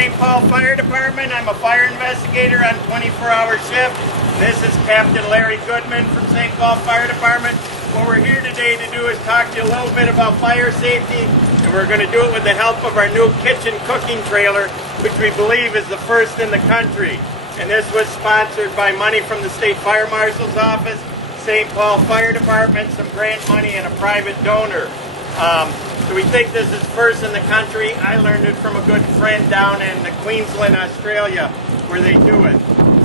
St. Paul Fire Department. I'm a fire investigator on 24-hour shift. This is Captain Larry Goodman from St. Paul Fire Department. What we're here today to do is talk to you a little bit about fire safety, and we're going to do it with the help of our new kitchen cooking trailer, which we believe is the first in the country. And this was sponsored by money from the State Fire Marshal's Office, St. Paul Fire Department, some grant money, and a private donor. So we think this is first in the country. I learned it from a good friend down in Queensland, Australia, where they do it.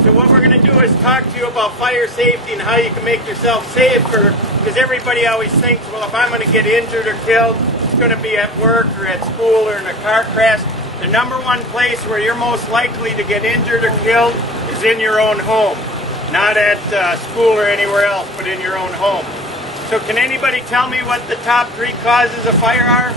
So what we're going to do is talk to you about fire safety and how you can make yourself safer, because everybody always thinks, well, if I'm going to get injured or killed, it's going to be at work or at school or in a car crash. The number one place where you're most likely to get injured or killed is in your own home. Not at school or anywhere else, but in your own home. So can anybody tell me what the top 3 causes of fire are?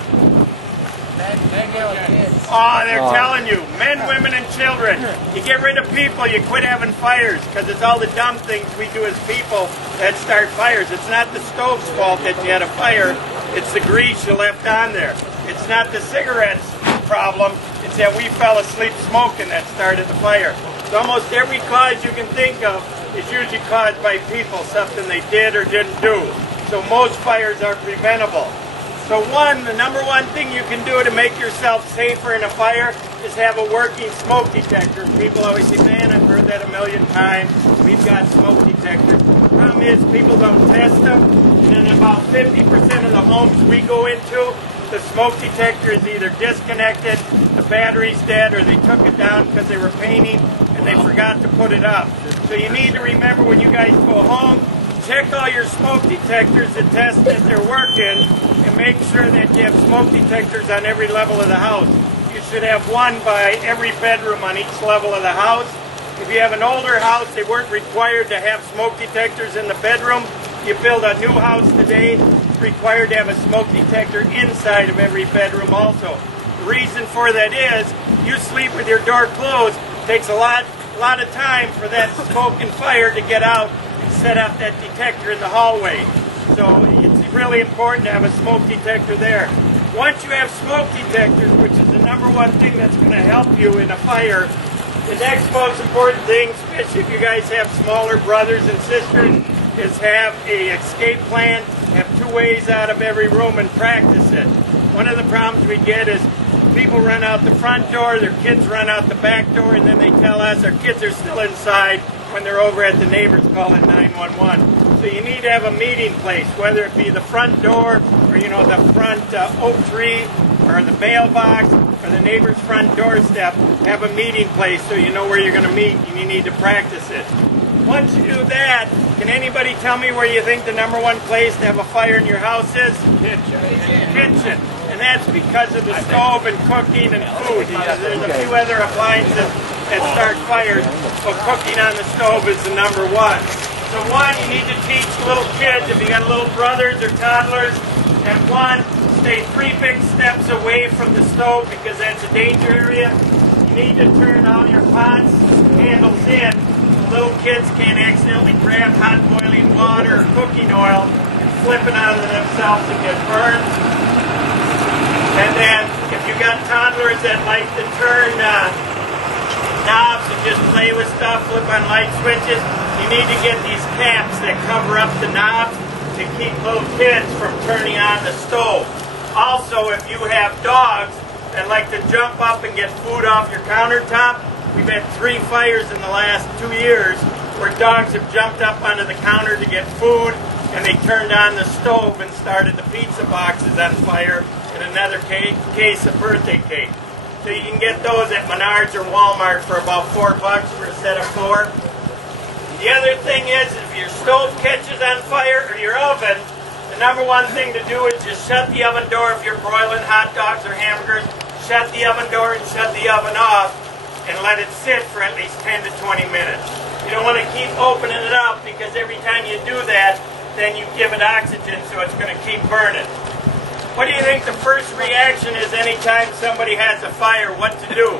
Oh, they're telling you. Men, women, and children. You get rid of people, you quit having fires, because it's all the dumb things we do as people that start fires. It's not the stove's fault that you had a fire. It's the grease you left on there. It's not the cigarettes problem. It's that we fell asleep smoking that started the fire. So almost every cause you can think of is usually caused by people, something they did or didn't do. So most fires are preventable. So the number one thing you can do to make yourself safer in a fire is have a working smoke detector. People always say, man, I've heard that a million times. We've got smoke detectors. The problem is people don't test them. And in about 50% of the homes we go into, the smoke detector is either disconnected, the battery's dead, or they took it down because they were painting and they forgot to put it up. So you need to remember when you guys go home, check all your smoke detectors and test that they're working, and make sure that you have smoke detectors on every level of the house. You should have one by every bedroom on each level of the house. If you have an older house, they weren't required to have smoke detectors in the bedroom. You build a new house today, it's required to have a smoke detector inside of every bedroom also. The reason for that is, you sleep with your door closed. It takes a lot of time for that smoke and fire to get out and set up that detector in the hallway. So it's really important to have a smoke detector there. Once you have smoke detectors, which is the number one thing that's going to help you in a fire, the next most important thing, especially if you guys have smaller brothers and sisters, is have a escape plan, have 2 ways out of every room and practice it. One of the problems we get is people run out the front door, their kids run out the back door, and then they tell us our kids are still inside when they're over at the neighbors calling 911. So you need to have a meeting place, whether it be the front door or, the front oak tree or the mailbox or the neighbor's front doorstep. Have a meeting place so you know where you're going to meet and you need to practice it. Once you do that, can anybody tell me where you think the number one place to have a fire in your house is? Kitchen. And that's because of the stove and cooking and food. There's a few other appliances that start fires, but cooking on the stove is the number one. So you need to teach little kids, if you got little brothers or toddlers, that stay 3 big steps away from the stove because that's a danger area. You need to turn all your pots handles in so little kids can't accidentally grab hot boiling water or cooking oil and flip it onto themselves and get burned. And then if you got toddlers that like to turn knobs and just play with stuff, flip on light switches, you need to get these caps that cover up the knobs to keep little kids from turning on the stove. Also, if you have dogs that like to jump up and get food off your countertop, we've had 3 fires in the last 2 years where dogs have jumped up onto the counter to get food, and they turned on the stove and started the pizza boxes on fire, and another case of birthday cake. So you can get those at Menards or Walmart for about $4 for a set of 4. The other thing is, if your stove catches on fire or your oven, the number one thing to do is just shut the oven door if you're broiling hot dogs or hamburgers. Shut the oven door and shut the oven off and let it sit for at least 10 to 20 minutes. You don't want to keep opening it up because every time you do that, then you give it oxygen, so it's going to keep burning. What do you think the first reaction is anytime somebody has a fire? What to do?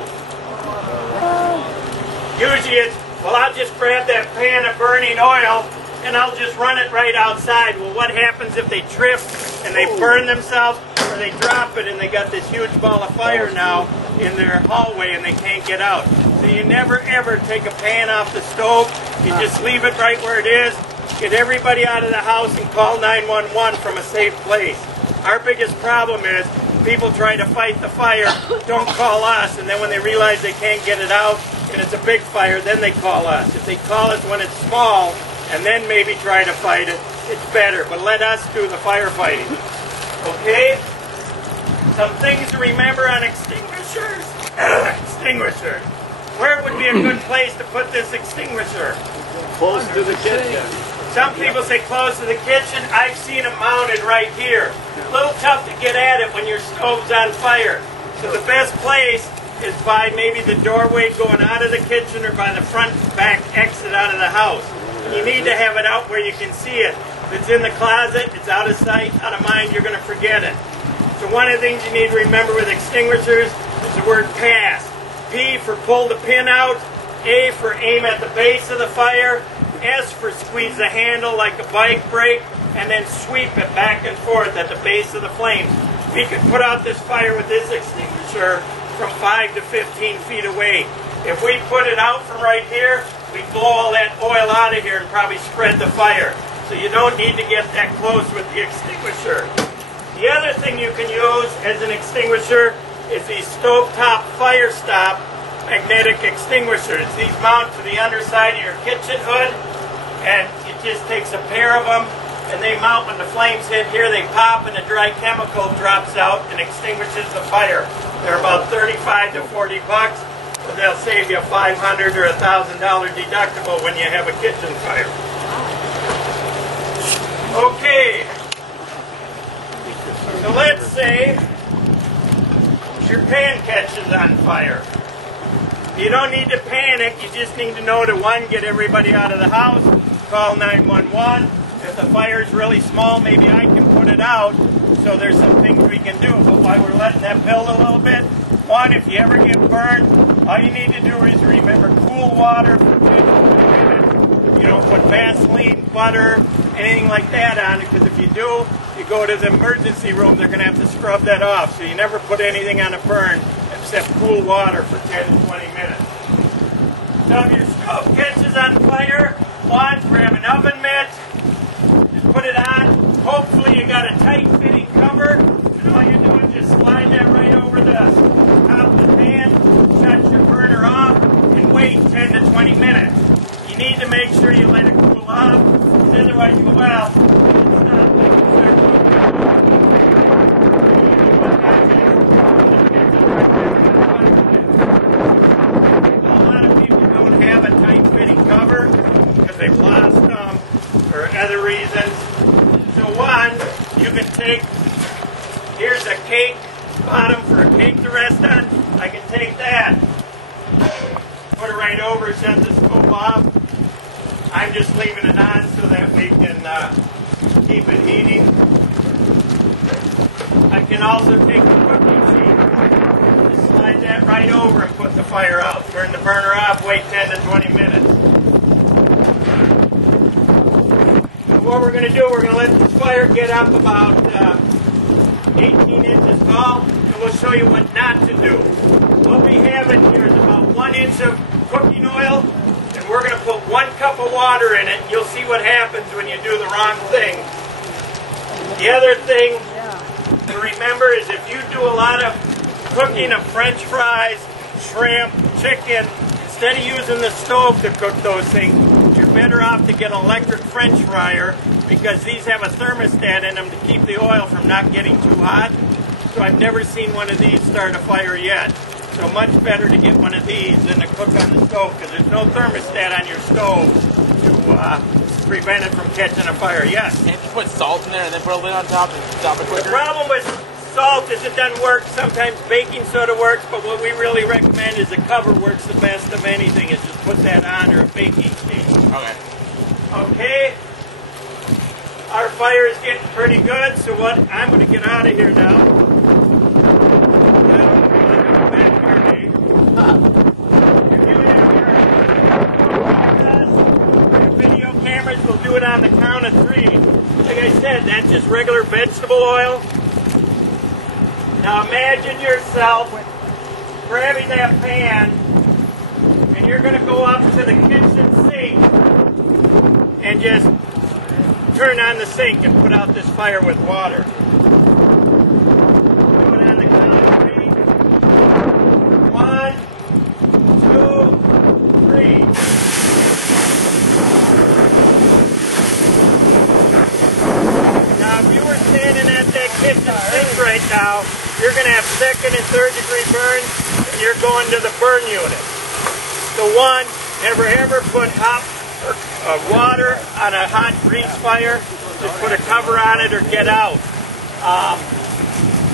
Usually it's, well, I'll just grab that pan of burning oil and I'll just run it right outside. Well, what happens if they trip and they burn themselves, or they drop it and they got this huge ball of fire now? in their hallway and they can't get out. So you never ever take a pan off the stove. You just leave it right where it is. Get everybody out of the house and call 911 from a safe place. Our biggest problem is people try to fight the fire, don't call us, and then when they realize they can't get it out and it's a big fire, then they call us. If they call us when it's small and then maybe try to fight it, it's better. But let us do the firefighting. Okay? Some things to remember on extinguishers. Extinguishers. Where would be a good place to put this extinguisher? Close to the kitchen. Some people say close to the kitchen. I've seen them mounted right here. A little tough to get at it when your stove's on fire. So the best place is by maybe the doorway going out of the kitchen or by the front back exit out of the house. You need to have it out where you can see it. If it's in the closet, it's out of sight, out of mind, you're going to forget it. So one of the things you need to remember with extinguishers is the word pass. P for pull the pin out, A for aim at the base of the fire, S for squeeze the handle like a bike brake, and then sweep it back and forth at the base of the flames. We could put out this fire with this extinguisher from 5 to 15 feet away. If we put it out from right here, we blow all that oil out of here and probably spread the fire. So you don't need to get that close with the extinguisher. The other thing you can use as an extinguisher is these stovetop fire stop magnetic extinguishers. These mount to the underside of your kitchen hood, and it just takes a pair of them, and they mount when the flames hit here, they pop and a dry chemical drops out and extinguishes the fire. They're about 35 to 40 bucks, but they'll save you a $500 or $1,000 deductible when you have a kitchen fire. Okay. So let's say your pan catches on fire. You don't need to panic, you just need to know to, one, get everybody out of the house, call 911. If the fire's really small, maybe I can put it out, so there's some things we can do. But while we're letting that build a little bit, one, if you ever get burned, all you need to do is remember cool water for 10 minutes. You don't put Vaseline, butter, anything like that on it, because if you do, you go to the emergency room, they're going to have to scrub that off. So you never put anything on a burn except cool water for 10 to 20 minutes. So if your stove catches on fire, one, grab an oven mitt, just put it on. Hopefully you got a tight fitting cover, and all you're doing is just slide that right over the top of the pan, shut your burner off, and wait 10 to 20 minutes. You need to make sure you let it cool off, because otherwise you go, well, it's not like it's a lot of people don't have a tight fitting cover because they've lost them for other reasons. So one, you can take, here's a cake bottom for a cake to rest on. I can take that, put it right over, shut the stove off. I'm just leaving it on so that we can keep it heating. I can also take the cooking sheet, just slide that right over and put the fire out. Turn the burner off, wait 10 to 20 minutes. So what we're going to do, we're going to let this fire get up about 18 inches tall, and we'll show you what not to do. What we have in here is about 1 inch of cooking oil, and we're going to put 1 cup of water in it. You'll see what happens when you do the wrong thing. The other thing to remember is if you do a lot of cooking of French fries, shrimp, chicken, instead of using the stove to cook those things, you're better off to get an electric French fryer, because these have a thermostat in them to keep the oil from not getting too hot. So I've never seen one of these start a fire yet. So much better to get one of these than to cook on the stove, because there's no thermostat on your stove to prevent it from catching a fire. Yes? Can't you put salt in there and then put a lid on top and stop it quicker? The problem with salt is it doesn't work. Sometimes baking soda works, but what we really recommend is the cover works the best of anything. Is just put that on, or a baking sheet. Okay. Okay. Our fire is getting pretty good, so what? I'm going to get out of here now. Video cameras will do it on the count of 3. Like I said, that's just regular vegetable oil. Now imagine yourself grabbing that pan, and you're going to go up to the kitchen sink and just turn on the sink and put out this fire with water. Do it on the count of 3. 1, 2, 3. Now, if you were standing at that kitchen sink right now, you're going to have 2nd and 3rd degree burns, and you're going to the burn unit. So one, never ever put hot water on a hot grease fire. Just put a cover on it or get out.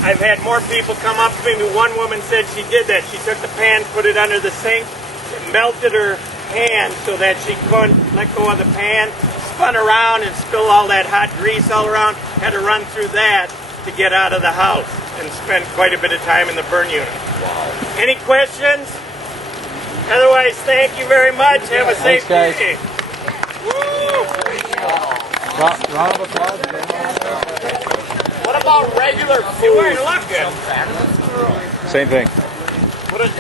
I've had more people come up to me. One woman said she did that. She took the pan, put it under the sink, it melted her hand so that she couldn't let go of the pan, spun around and spilled all that hot grease all around, had to run through that to get out of the house and spend quite a bit of time in the burn unit. Wow. Any questions? Otherwise, thank you very much. Have a safe day. Woo! Round of applause. What about regular food? You weren't looking. Same thing. What is